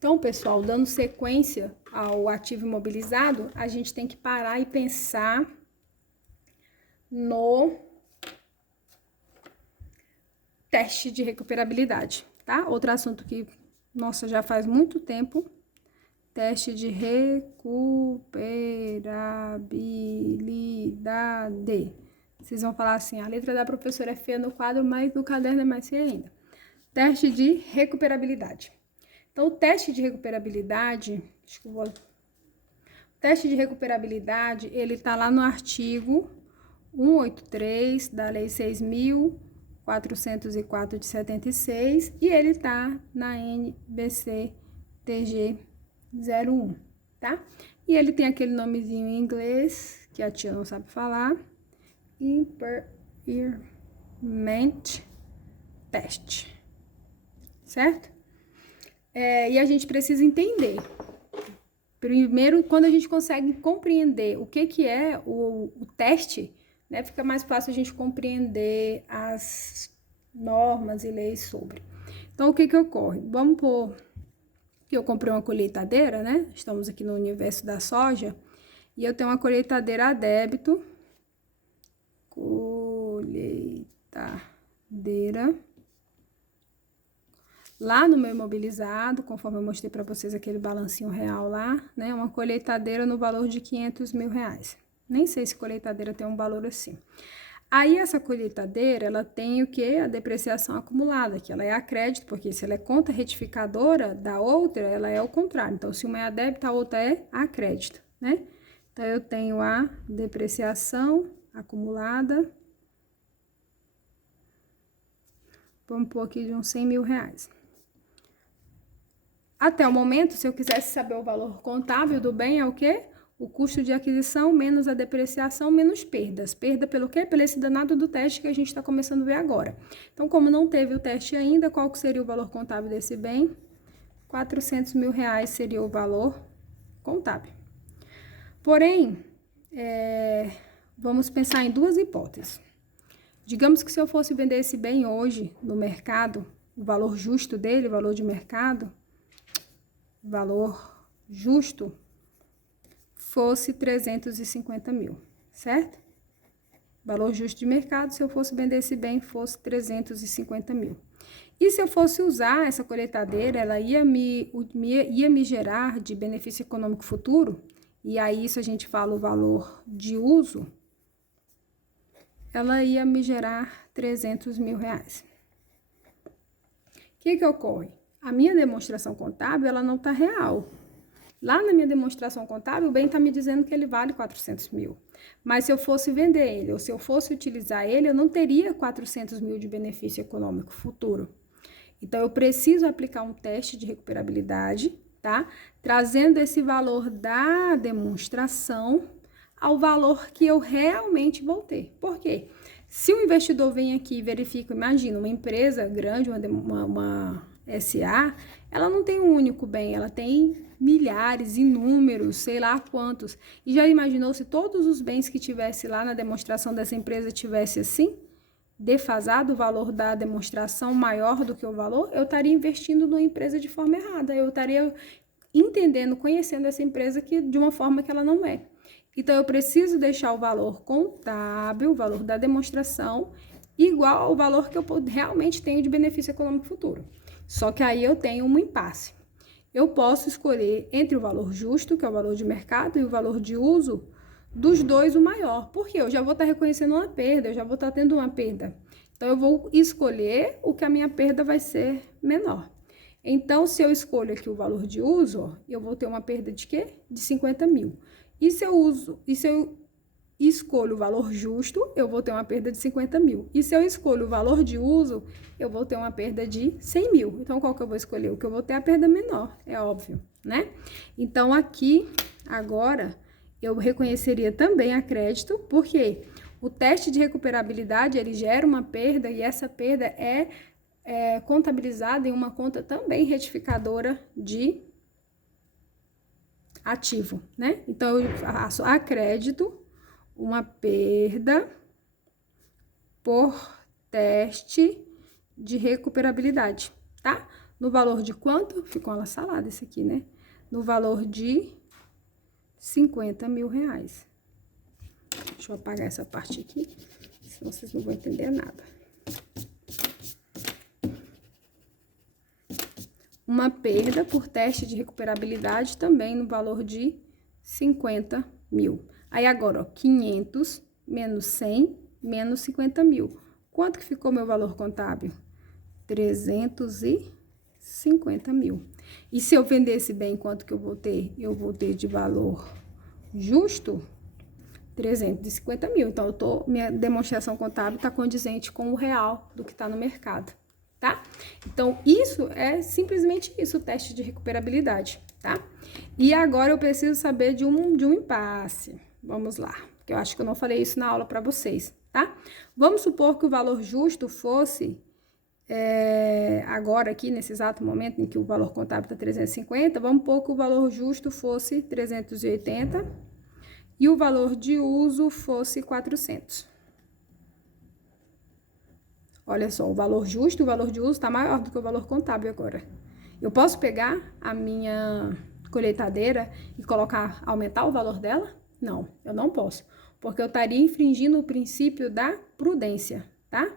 Então, pessoal, dando sequência ao ativo imobilizado, a gente tem que parar e pensar no teste de recuperabilidade, tá? Outro assunto que, nossa, já faz muito tempo, teste de recuperabilidade. Vocês vão falar assim, a letra da professora é feia no quadro, mas no caderno é mais feia ainda. Teste de recuperabilidade. Então, o teste de recuperabilidade, o teste de recuperabilidade, ele tá lá no artigo 183 da Lei 6.404 de 76 e ele tá na NBC TG 01, tá? E ele tem aquele nomezinho em inglês que a tia não sabe falar, Impairment Test, certo? E a gente precisa entender. Primeiro, quando a gente consegue compreender o que é o teste, né, fica mais fácil a gente compreender as normas e leis sobre. Então, o que ocorre? Vamos pôr que eu comprei uma colheitadeira, né? Estamos aqui no universo da soja, e eu tenho uma colheitadeira a débito. Colheitadeira. Lá no meu imobilizado, conforme eu mostrei para vocês aquele balancinho real lá, né? Uma colheitadeira no valor de 500 mil reais. Nem sei se colheitadeira tem um valor assim. Aí, essa colheitadeira, ela tem o quê? A depreciação acumulada, que ela é a crédito, porque se ela é conta retificadora da outra, ela é o contrário. Então, se uma é a débito, a outra é a crédito, né? Então, eu tenho a depreciação acumulada. Vamos pôr aqui de uns 100 mil reais. Até o momento, se eu quisesse saber o valor contábil do bem, é o quê? O custo de aquisição menos a depreciação menos perdas. Perda pelo quê? Pelo esse danado do teste que a gente está começando a ver agora. Então, como não teve o teste ainda, qual que seria o valor contábil desse bem? 400 mil reais seria o valor contábil. Porém, vamos pensar em duas hipóteses. Digamos que se eu fosse vender esse bem hoje no mercado, o valor justo dele, o valor de mercado, valor justo, fosse 350 mil, certo? Valor justo de mercado, se eu fosse vender esse bem, fosse 350 mil. E se eu fosse usar essa colheitadeira, ela ia me gerar de benefício econômico futuro, e aí isso a gente fala o valor de uso, ela ia me gerar 300 mil reais. O que ocorre? A minha demonstração contábil, ela não está real. Lá na minha demonstração contábil, o bem está me dizendo que ele vale 400 mil. Mas se eu fosse vender ele, ou se eu fosse utilizar ele, eu não teria 400 mil de benefício econômico futuro. Então, eu preciso aplicar um teste de recuperabilidade, tá? Trazendo esse valor da demonstração ao valor que eu realmente vou ter. Por quê? Se o investidor vem aqui e verifica, imagina, uma empresa grande, uma SA, ela não tem um único bem, ela tem milhares, inúmeros, sei lá quantos. E já imaginou se todos os bens que tivesse lá na demonstração dessa empresa tivesse assim? Defasado, o valor da demonstração maior do que o valor, eu estaria investindo numa empresa de forma errada. Eu estaria entendendo, conhecendo essa empresa de uma forma que ela não é. Então, eu preciso deixar o valor contábil, o valor da demonstração, igual ao valor que eu realmente tenho de benefício econômico futuro. Só que aí eu tenho um impasse. Eu posso escolher entre o valor justo, que é o valor de mercado, e o valor de uso, dos dois o maior. Porque eu já vou estar reconhecendo uma perda, eu já vou estar tendo uma perda. Então, eu vou escolher o que a minha perda vai ser menor. Então, se eu escolho aqui o valor de uso, eu vou ter uma perda de quê? De 50 mil. E se eu escolho o valor justo, eu vou ter uma perda de 50 mil. E se eu escolho o valor de uso, eu vou ter uma perda de 100 mil. Então, qual que eu vou escolher? O que eu vou ter a perda menor, é óbvio, né? Então, aqui, agora, eu reconheceria também a crédito, porque o teste de recuperabilidade, ele gera uma perda e essa perda é contabilizada em uma conta também retificadora de ativo, né? Então, eu faço a crédito uma perda por teste de recuperabilidade, tá? No valor de quanto? Ficou uma salada esse aqui, né? No valor de 50 mil reais. Deixa eu apagar essa parte aqui, senão vocês não vão entender nada. Uma perda por teste de recuperabilidade também no valor de 50 mil. Aí agora, ó, 500 menos 100 menos 50 mil. Quanto que ficou meu valor contábil? 350 mil. E se eu vender esse bem, quanto que eu vou ter? Eu vou ter de valor justo 350 mil. Então, minha demonstração contábil está condizente com o real do que está no mercado, tá? Então, isso é simplesmente isso, o teste de recuperabilidade, tá? E agora eu preciso saber de um impasse. Vamos lá, porque eu acho que eu não falei isso na aula para vocês, tá? Vamos supor que o valor justo fosse, agora aqui, nesse exato momento em que o valor contábil está 350, vamos supor que o valor justo fosse 380 e o valor de uso fosse 400. Olha só, o valor justo e o valor de uso está maior do que o valor contábil agora. Eu posso pegar a minha colheitadeira e aumentar o valor dela? Não, eu não posso, porque eu estaria infringindo o princípio da prudência, tá?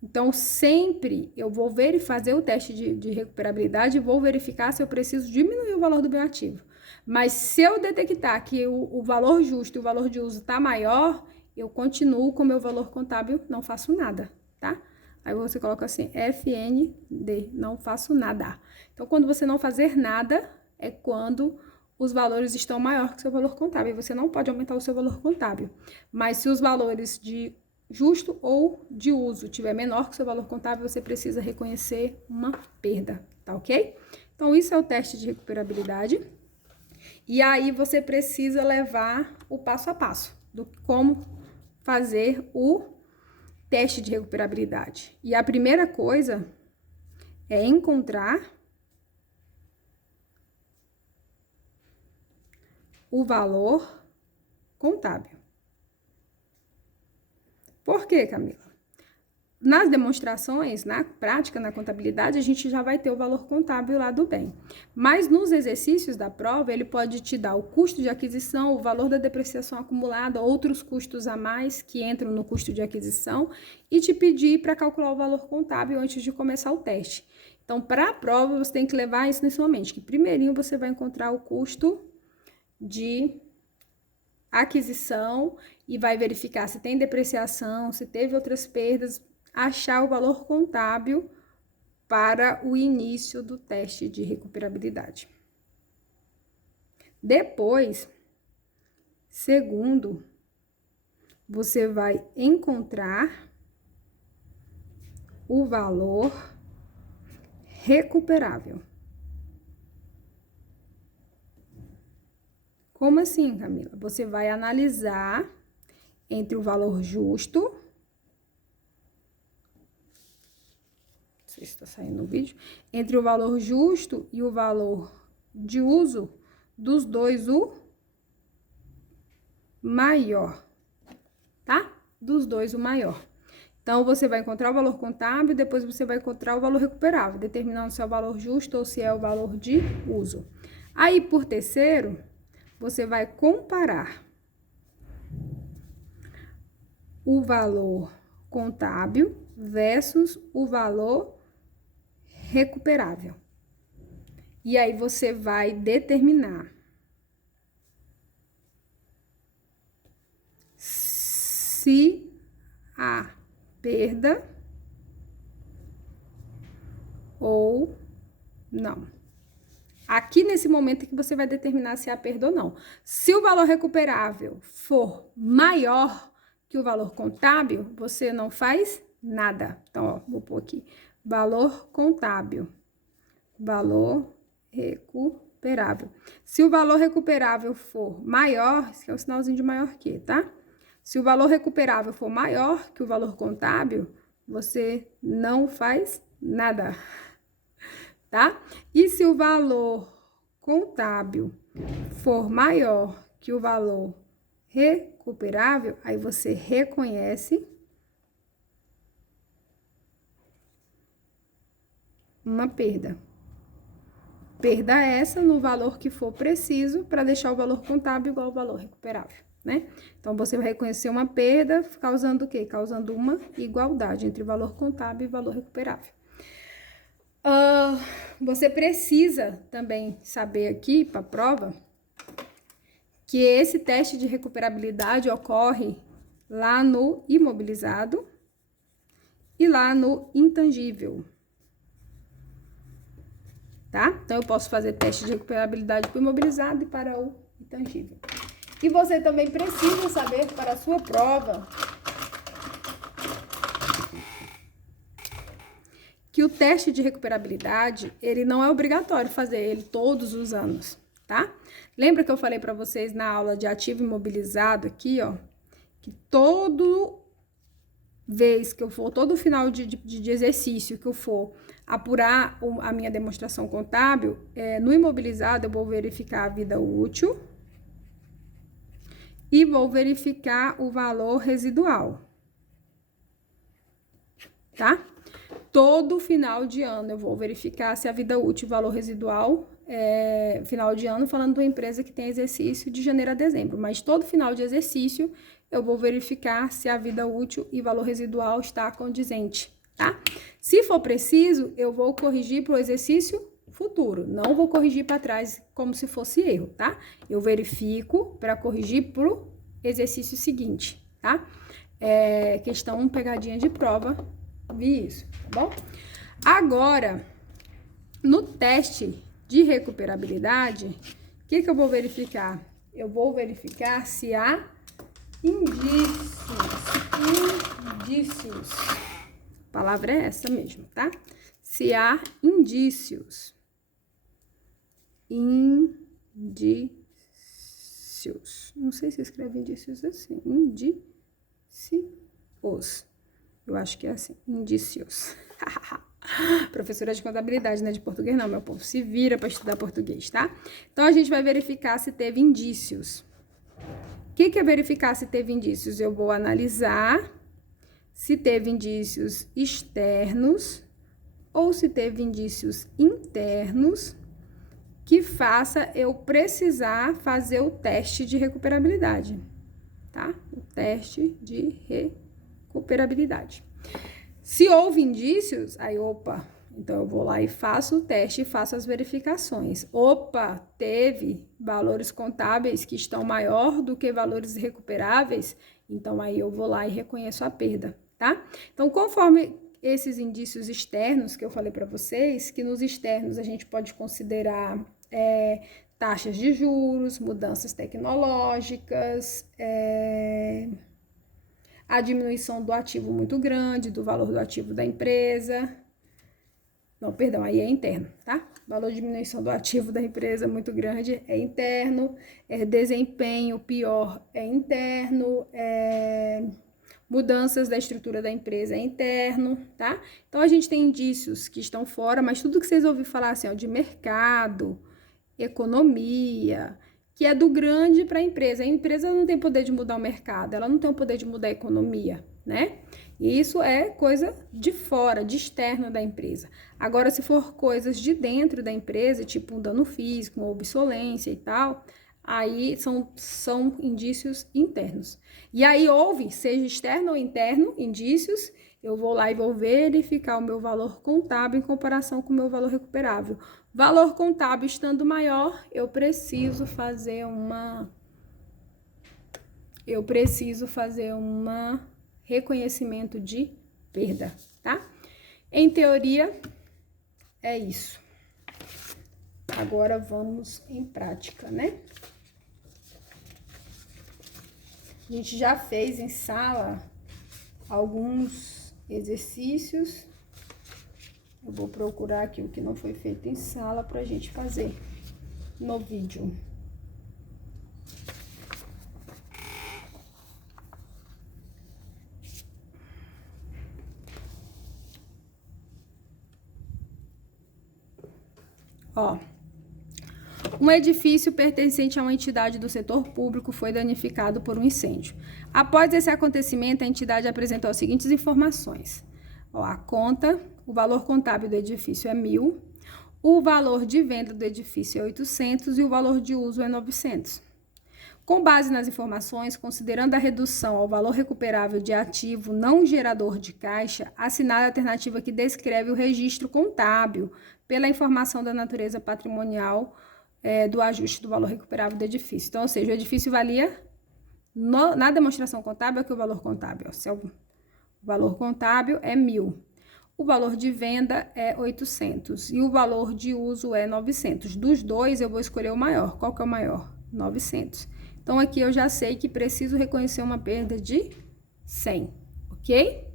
Então, sempre eu vou fazer o teste de recuperabilidade e vou verificar se eu preciso diminuir o valor do meu ativo. Mas se eu detectar que o valor justo e o valor de uso está maior, eu continuo com o meu valor contábil, não faço nada, tá? Aí você coloca assim, FND, não faço nada. Então, quando você não fazer nada, é quando os valores estão maior que o seu valor contábil. Você não pode aumentar o seu valor contábil. Mas se os valores de justo ou de uso tiver menor que o seu valor contábil, você precisa reconhecer uma perda, tá ok? Então, isso é o teste de recuperabilidade. E aí, você precisa levar o passo a passo do como fazer o teste de recuperabilidade. E a primeira coisa é encontrar o valor contábil. Por quê, Camila? Nas demonstrações, na prática, na contabilidade, a gente já vai ter o valor contábil lá do bem. Mas nos exercícios da prova, ele pode te dar o custo de aquisição, o valor da depreciação acumulada, outros custos a mais que entram no custo de aquisição e te pedir para calcular o valor contábil antes de começar o teste. Então, para a prova, você tem que levar isso na sua mente, que primeirinho você vai encontrar o custo de aquisição e vai verificar se tem depreciação, se teve outras perdas, achar o valor contábil para o início do teste de recuperabilidade. Depois, segundo, você vai encontrar o valor recuperável. Como assim, Camila? Você vai analisar entre o valor justo, não sei se está saindo no vídeo, entre o valor justo e o valor de uso, dos dois o maior, tá? Dos dois o maior. Então, você vai encontrar o valor contábil, depois você vai encontrar o valor recuperável, determinando se é o valor justo ou se é o valor de uso. Aí, por terceiro, você vai comparar o valor contábil versus o valor recuperável. E aí, você vai determinar se há perda ou não. Aqui, nesse momento, é que você vai determinar se há perda ou não. Se o valor recuperável for maior que o valor contábil, você não faz nada. Então, ó, vou pôr aqui, valor contábil, valor recuperável. Se o valor recuperável for maior, esse é o sinalzinho de maior que, tá? Se o valor recuperável for maior que o valor contábil, você não faz nada, tá? E se o valor contábil for maior que o valor recuperável, aí você reconhece uma perda. Perda essa no valor que for preciso para deixar o valor contábil igual ao valor recuperável, né? Então, você vai reconhecer uma perda causando o quê? Causando uma igualdade entre valor contábil e valor recuperável. Você precisa também saber aqui, para a prova, que esse teste de recuperabilidade ocorre lá no imobilizado e lá no intangível. Tá? Então, eu posso fazer teste de recuperabilidade para o imobilizado e para o intangível. E você também precisa saber para a sua prova que o teste de recuperabilidade, ele não é obrigatório fazer ele todos os anos, tá? Lembra que eu falei para vocês na aula de ativo imobilizado aqui, ó, que todo final de exercício que eu for apurar a minha demonstração contábil, no imobilizado eu vou verificar a vida útil e vou verificar o valor residual, tá? Todo final de ano eu vou verificar se a vida útil e valor residual, final de ano, falando de uma empresa que tem exercício de janeiro a dezembro, mas todo final de exercício eu vou verificar se a vida útil e valor residual está condizente, tá? Se for preciso, eu vou corrigir para o exercício futuro, não vou corrigir para trás como se fosse erro, tá? Eu verifico para corrigir para o exercício seguinte, tá? Questão pegadinha de prova, vi isso, tá bom? Agora, no teste de recuperabilidade, o que eu vou verificar? Eu vou verificar se há indícios. A palavra é essa mesmo, tá? Se há indícios. Não sei se escreve indícios assim. Indícios. Eu acho que é assim. Indícios. Professora de contabilidade, não é de português não, meu povo. Se vira para estudar português, tá? Então, a gente vai verificar se teve indícios. O que é verificar se teve indícios? Eu vou analisar se teve indícios externos ou se teve indícios internos que faça eu precisar fazer o teste de recuperabilidade, tá? O teste de recuperabilidade. Se houve indícios, aí, então eu vou lá e faço o teste e faço as verificações. Teve valores contábeis que estão maior do que valores recuperáveis, então aí eu vou lá e reconheço a perda, tá? Então, conforme esses indícios externos que eu falei para vocês, que nos externos a gente pode considerar taxas de juros, mudanças tecnológicas, a diminuição do ativo muito grande, do valor do ativo da empresa. Não, perdão, aí é interno, tá? Valor de diminuição do ativo da empresa muito grande é interno, desempenho pior é interno, mudanças da estrutura da empresa é interno, tá? Então, a gente tem indícios que estão fora, mas tudo que vocês ouviram falar assim, ó, de mercado, economia, que é do grande para a empresa não tem poder de mudar o mercado, ela não tem o poder de mudar a economia, né? E isso é coisa de fora, de externo da empresa. Agora, se for coisas de dentro da empresa, tipo um dano físico, uma obsolência e tal, aí são indícios internos. E aí houve, seja externo ou interno, indícios, eu vou lá e vou verificar o meu valor contábil em comparação com o meu valor recuperável. Valor contábil estando maior, eu preciso fazer uma reconhecimento de perda, tá? Em teoria, é isso. Agora vamos em prática, né? A gente já fez em sala alguns exercícios. Eu vou procurar aqui o que não foi feito em sala pra gente fazer no vídeo. Ó, um edifício pertencente a uma entidade do setor público foi danificado por um incêndio. Após esse acontecimento, a entidade apresentou as seguintes informações. Ó, a conta, o valor contábil do edifício é 1.000, o valor de venda do edifício é 800 e o valor de uso é 900. Com base nas informações, considerando a redução ao valor recuperável de ativo não gerador de caixa, assinale a alternativa que descreve o registro contábil pela informação da natureza patrimonial do ajuste do valor recuperável do edifício. Então, ou seja, o edifício valia, na demonstração contábil, aqui o valor contábil. O valor contábil é 1.000. O valor de venda é 800 e o valor de uso é 900. Dos dois, eu vou escolher o maior. Qual que é o maior? 900. Então, aqui eu já sei que preciso reconhecer uma perda de 100, ok?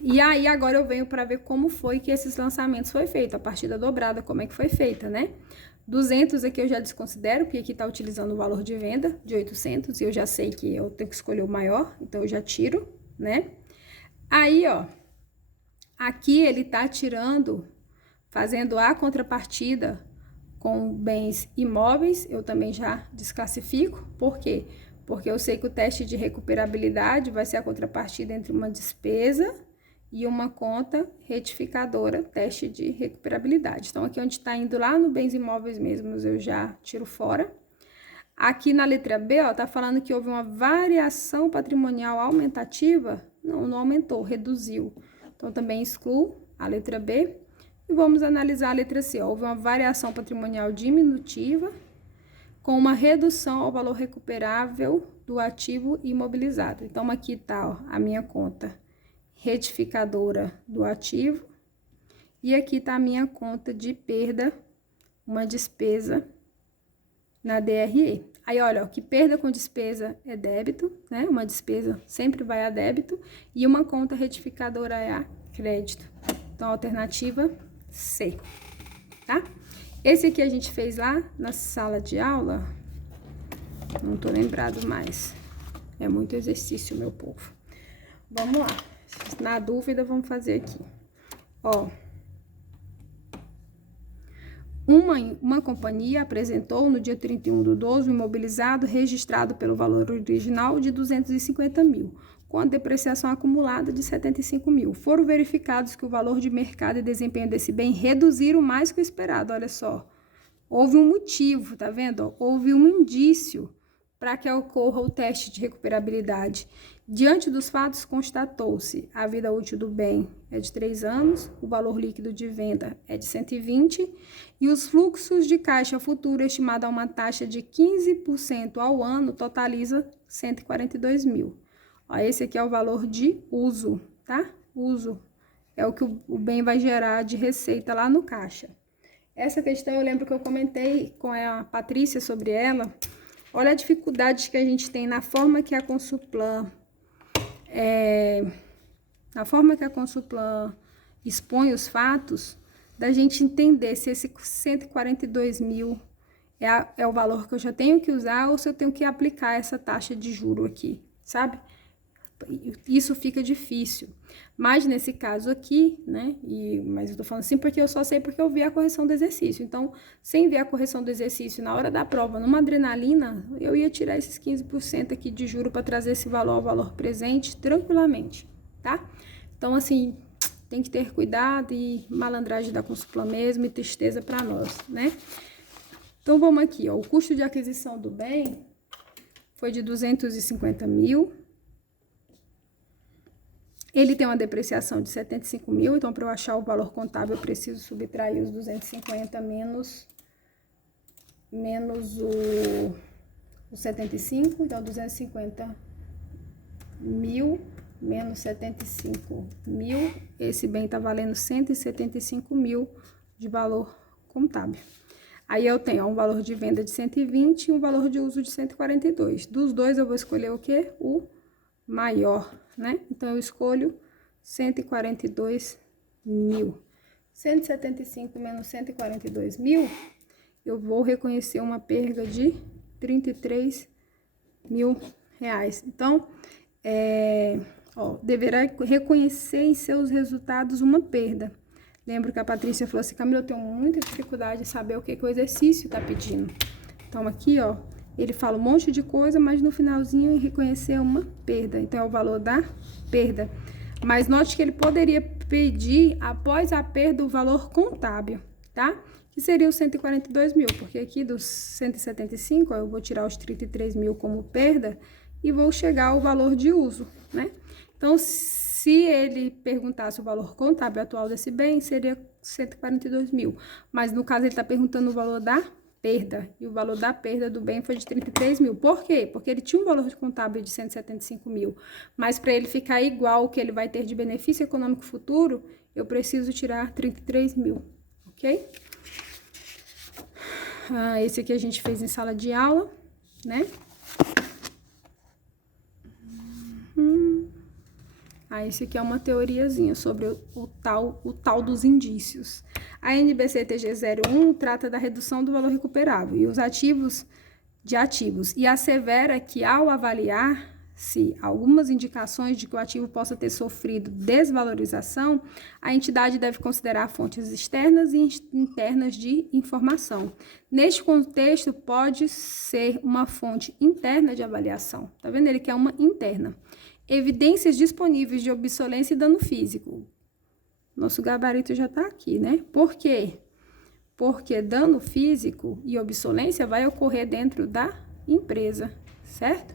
E aí, agora eu venho para ver como foi que esses lançamentos foi feito, a partida dobrada, como é que foi feita, né? 200 aqui eu já desconsidero, porque aqui tá utilizando o valor de venda de 800 e eu já sei que eu tenho que escolher o maior, então eu já tiro, né? Aí, ó, aqui ele tá tirando, fazendo a contrapartida com bens imóveis, eu também já desclassifico. Por quê? Porque eu sei que o teste de recuperabilidade vai ser a contrapartida entre uma despesa e uma conta retificadora, teste de recuperabilidade. Então, aqui onde está indo lá no bens imóveis mesmos, eu já tiro fora. Aqui na letra B, ó, tá falando que houve uma variação patrimonial aumentativa. Não aumentou, reduziu. Então, também excluo a letra B. E vamos analisar a letra C. Houve uma variação patrimonial diminutiva com uma redução ao valor recuperável do ativo imobilizado. Então, aqui está a minha conta retificadora do ativo. E aqui está a minha conta de perda, uma despesa na DRE. Aí, olha, ó, que perda com despesa é débito, né? Uma despesa sempre vai a débito. E uma conta retificadora é a crédito. Então, a alternativa C, tá? Esse aqui a gente fez lá na sala de aula, não tô lembrado mais. É muito exercício, meu povo. Vamos lá. Na dúvida, vamos fazer aqui. Ó. Uma companhia apresentou no dia 31/12 um imobilizado registrado pelo valor original de 250 mil, com a depreciação acumulada de 75 mil. Foram verificados que o valor de mercado e desempenho desse bem reduziram mais que o esperado, olha só. Houve um motivo, tá vendo? Houve um indício para que ocorra o teste de recuperabilidade. Diante dos fatos, constatou-se a vida útil do bem é de 3 anos, o valor líquido de venda é de 120 e os fluxos de caixa futuro estimado a uma taxa de 15% ao ano totaliza 142 mil. Ó, esse aqui é o valor de uso, tá? Uso é o que o bem vai gerar de receita lá no caixa. Essa questão eu lembro que eu comentei com a Patrícia sobre ela. Olha a dificuldade que a gente tem na forma que a Consulplan expõe os fatos, da gente entender se esse 142 mil é o valor que eu já tenho que usar ou se eu tenho que aplicar essa taxa de juro aqui, sabe? Isso fica difícil. Mas nesse caso aqui, né? Mas eu tô falando assim porque eu só sei porque eu vi a correção do exercício. Então, sem ver a correção do exercício na hora da prova, numa adrenalina, eu ia tirar esses 15% aqui de juro para trazer esse valor ao valor presente tranquilamente, tá? Então, assim, tem que ter cuidado e malandragem da Consulplan mesmo e tristeza para nós, né? Então, vamos aqui, ó. O custo de aquisição do bem foi de 250 mil. Ele tem uma depreciação de 75 mil, então, para eu achar o valor contábil, eu preciso subtrair os 250 menos o 75, então, 250 mil menos 75 mil, esse bem tá valendo 175 mil de valor contábil. Aí, eu tenho um valor de venda de 120 e um valor de uso de 142. Dos dois, eu vou escolher o quê? O maior, né? Então, eu escolho 142 mil. 175 menos 142 mil, eu vou reconhecer uma perda de 33 mil reais. Então, deverá reconhecer em seus resultados uma perda. Lembro que a Patrícia falou assim, Camila, eu tenho muita dificuldade em saber o que o exercício tá pedindo. Então, aqui, ó, ele fala um monte de coisa, mas no finalzinho reconhecer uma perda. Então, é o valor da perda. Mas note que ele poderia pedir após a perda o valor contábil, tá? Que seria os 142 mil, porque aqui dos 175, ó, eu vou tirar os 33 mil como perda e vou chegar ao valor de uso, né? Então, se ele perguntasse o valor contábil atual desse bem, seria 142 mil. Mas, no caso, ele está perguntando o valor da perda. E o valor da perda do bem foi de 33 mil. Por quê? Porque ele tinha um valor de contábil de 175 mil. Mas, para ele ficar igual ao que ele vai ter de benefício econômico futuro, eu preciso tirar 33 mil, ok? Esse aqui a gente fez em sala de aula, né? Esse aqui é uma teoriazinha sobre o tal dos indícios. A NBC-TG 01 trata da redução do valor recuperável e os ativos de ativos e assevera que, ao avaliar-se algumas indicações de que o ativo possa ter sofrido desvalorização, a entidade deve considerar fontes externas e internas de informação. Neste contexto, pode ser uma fonte interna de avaliação. Tá vendo? Ele quer uma interna. Evidências disponíveis de obsolescência e dano físico. Nosso gabarito já está aqui, né? Por quê? Porque dano físico e obsolescência vai ocorrer dentro da empresa, certo?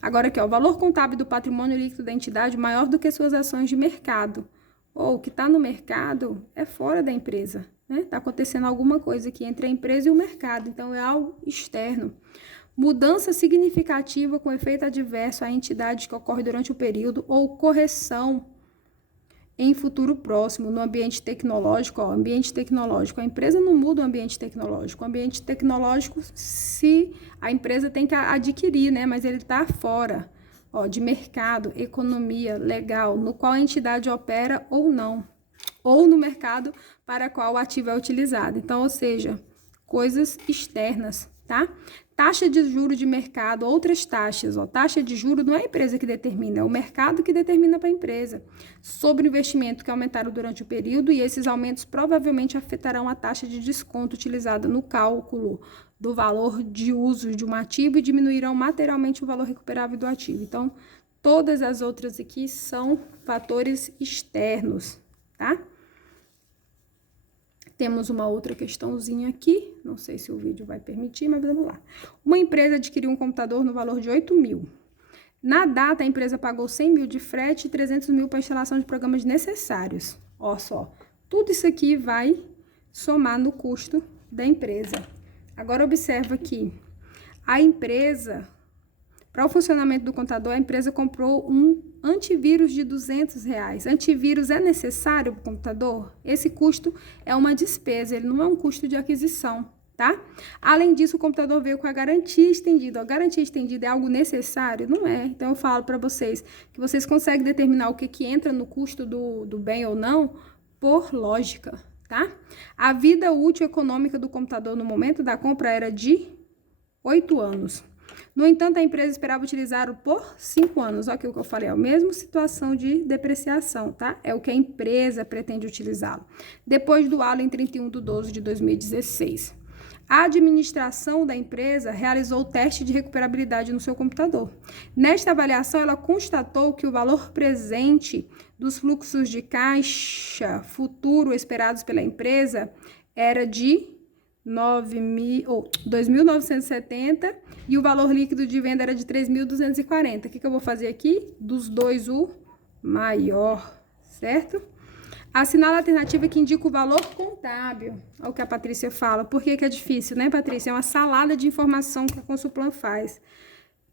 Agora aqui, ó, o valor contábil do patrimônio líquido da entidade maior do que suas ações de mercado. Ou o que está no mercado é fora da empresa, né? Está acontecendo alguma coisa aqui entre a empresa e o mercado, então é algo externo. Mudança significativa com efeito adverso à entidade que ocorre durante o período ou correção em futuro próximo no ambiente tecnológico. Ó, ambiente tecnológico, a empresa não muda o ambiente tecnológico. O ambiente tecnológico, se a empresa tem que adquirir, né? Mas ele está fora, ó, de mercado, economia, legal, no qual a entidade opera ou não, ou no mercado para qual o ativo é utilizado. Então, ou seja, coisas externas, tá? Taxa de juros de mercado, outras taxas, ó, taxa de juros não é a empresa que determina, é o mercado que determina para a empresa. Sobre o investimento que aumentaram durante o período e esses aumentos provavelmente afetarão a taxa de desconto utilizada no cálculo do valor de uso de um ativo e diminuirão materialmente o valor recuperável do ativo. Então, todas as outras aqui são fatores externos, tá? Temos uma outra questãozinha aqui, não sei se o vídeo vai permitir, mas vamos lá. Uma empresa adquiriu um computador no valor de 8 mil. Na data, a empresa pagou 100 mil de frete e 300 mil para a instalação de programas necessários. Ó só, tudo isso aqui vai somar no custo da empresa. Agora, observa aqui, a empresa, para o funcionamento do computador, a empresa comprou um antivírus de R$200. Antivírus é necessário para o computador? Esse custo é uma despesa, ele não é um custo de aquisição, tá? Além disso, o computador veio com a garantia estendida. A garantia estendida é algo necessário? Não é. Então, eu falo para vocês que vocês conseguem determinar o que entra no custo do bem ou não por lógica, tá? A vida útil econômica do computador no momento da compra era de 8 anos. No entanto, a empresa esperava utilizá-lo por 5 anos. Olha aqui o que eu falei, é a mesma situação de depreciação, tá? É o que a empresa pretende utilizá-lo. Depois do ato em 31/12 de 2016. A administração da empresa realizou o teste de recuperabilidade no seu computador. Nesta avaliação, ela constatou que o valor presente dos fluxos de caixa futuro esperados pela empresa era de 2.970 e o valor líquido de venda era de 3.240. O que eu vou fazer aqui? Dos dois, o maior, certo? Assinala a alternativa que indica o valor contábil. Olha o que a Patrícia fala. Por que é difícil, né, Patrícia? É uma salada de informação que a Consulplan faz,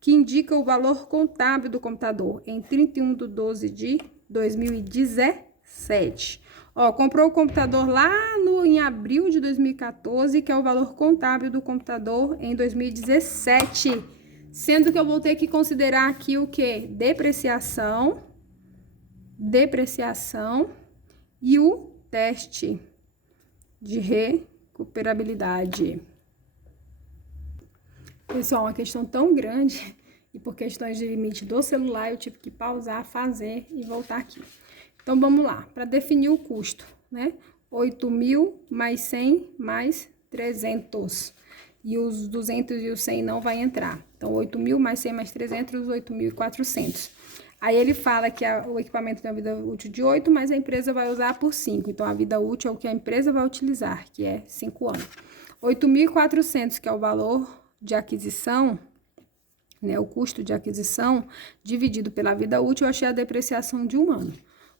que indica o valor contábil do computador em 31/12 de 2017. Ó, comprou o computador lá em abril de 2014, que é o valor contábil do computador em 2017. Sendo que eu vou ter que considerar aqui o quê? Depreciação e o teste de recuperabilidade. Pessoal, uma questão tão grande e por questões de limite do celular eu tive que pausar, fazer e voltar aqui. Então, vamos lá, para definir o custo, né? 8 mil mais 100 mais 300. E os 200 e os 100 não vai entrar. Então, 8 mil mais 100 mais 300, 8.400. Aí ele fala que o equipamento tem uma vida útil de 8, mas a empresa vai usar por 5. Então, a vida útil é o que a empresa vai utilizar, que é 5 anos. 8.400, que é o valor de aquisição, né, o custo de aquisição, dividido pela vida útil, eu achei a depreciação de 1 ano.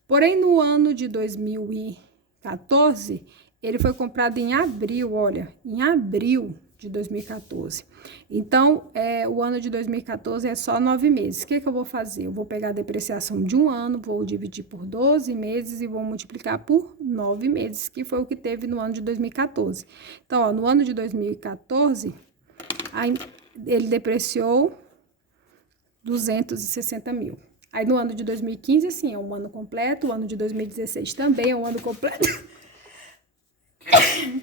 Porém, no ano de 2014, ele foi comprado em abril, olha, em abril de 2014. Então, o ano de 2014 é só 9 meses. O que eu vou fazer? Eu vou pegar a depreciação de 1 ano, vou dividir por 12 meses e vou multiplicar por 9 meses, que foi o que teve no ano de 2014. Então, ó, no ano de 2014, ele depreciou 260 mil. Aí, no ano de 2015, assim, é um ano completo. O ano de 2016 também é um ano completo.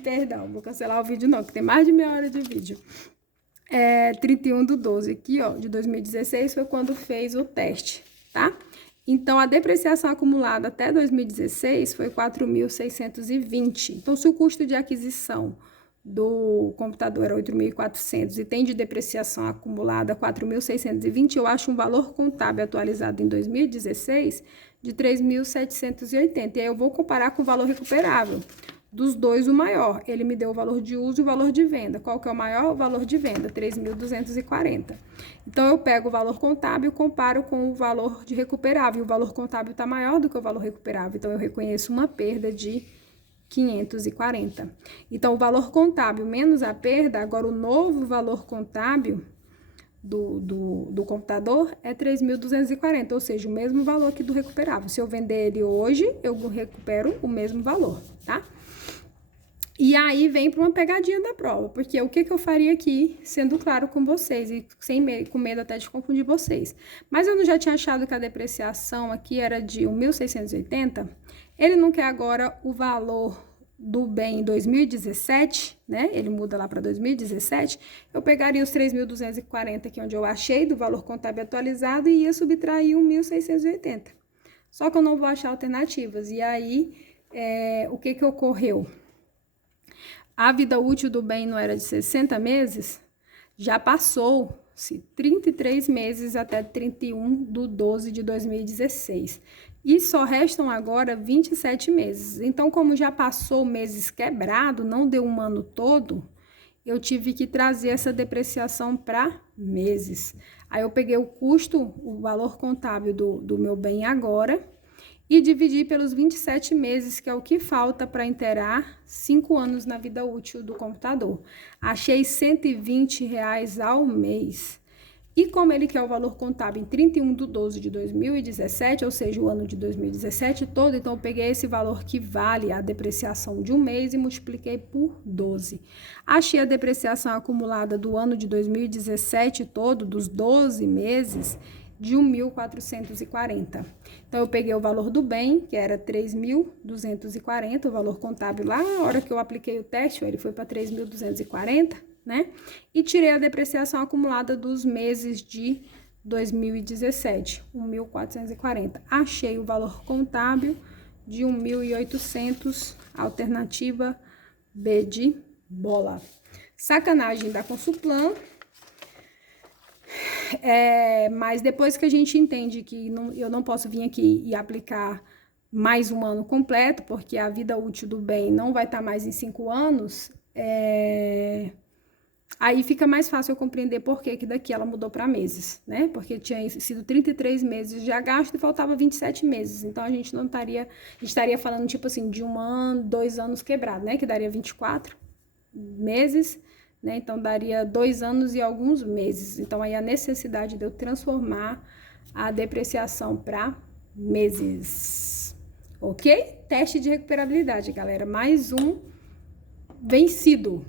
Perdão, vou cancelar o vídeo não, que tem mais de meia hora de vídeo. 31/12 aqui, ó, de 2016 foi quando fez o teste, tá? Então, a depreciação acumulada até 2016 foi 4.620. Então, se o custo de aquisição do computador era 8.400 e tem de depreciação acumulada 4.620, eu acho um valor contábil atualizado em 2016 de 3.780. E aí eu vou comparar com o valor recuperável. Dos dois, o maior. Ele me deu o valor de uso e o valor de venda. Qual que é o maior? O valor de venda, 3.240. Então, eu pego o valor contábil e comparo com o valor de recuperável. O valor contábil está maior do que o valor recuperável. Então, eu reconheço uma perda de 540. Então, o valor contábil menos a perda, agora o novo valor contábil do computador é 3.240, ou seja, o mesmo valor aqui do recuperável. Se eu vender ele hoje, eu recupero o mesmo valor, tá? E aí vem para uma pegadinha da prova, porque o que eu faria aqui, sendo claro com vocês, e com medo até de confundir vocês. Mas eu não já tinha achado que a depreciação aqui era de 1.680, ele não quer agora o valor do bem em 2017, né? Ele muda lá para 2017, eu pegaria os 3.240 aqui onde eu achei do valor contábil atualizado e ia subtrair 1.680. Só que eu não vou achar alternativas. E aí, o que ocorreu? A vida útil do bem não era de 60 meses? Já passou-se 33 meses até 31/12 de 2016. E só restam agora 27 meses. Então, como já passou meses quebrado, não deu um ano todo, eu tive que trazer essa depreciação para meses. Aí eu peguei o custo, o valor contábil do meu bem agora, e dividi pelos 27 meses, que é o que falta para inteirar 5 anos na vida útil do computador. Achei R$120 ao mês. E como ele quer o valor contábil em 31/12 de 2017, ou seja, o ano de 2017 todo, então eu peguei esse valor que vale a depreciação de um mês e multipliquei por 12. Achei a depreciação acumulada do ano de 2017 todo, dos 12 meses, de 1.440. Então, eu peguei o valor do bem, que era 3.240, o valor contábil lá, na hora que eu apliquei o teste, ele foi para 3.240, né? E tirei a depreciação acumulada dos meses de 2017, 1.440. Achei o valor contábil de 1.800, alternativa B de bola. Sacanagem da Consulplan. Mas depois que a gente entende que eu não posso vir aqui e aplicar mais um ano completo, porque a vida útil do bem não vai estar mais em 5 anos, aí fica mais fácil eu compreender por que daqui ela mudou para meses, né? Porque tinha sido 33 meses de gasto e faltava 27 meses. Então, a gente estaria falando, tipo assim, de 1 ano, 2 anos quebrado, né? Que daria 24 meses, né? Então, daria 2 anos e alguns meses. Então, aí a necessidade de eu transformar a depreciação para meses. Ok? Teste de recuperabilidade, galera. Mais um vencido.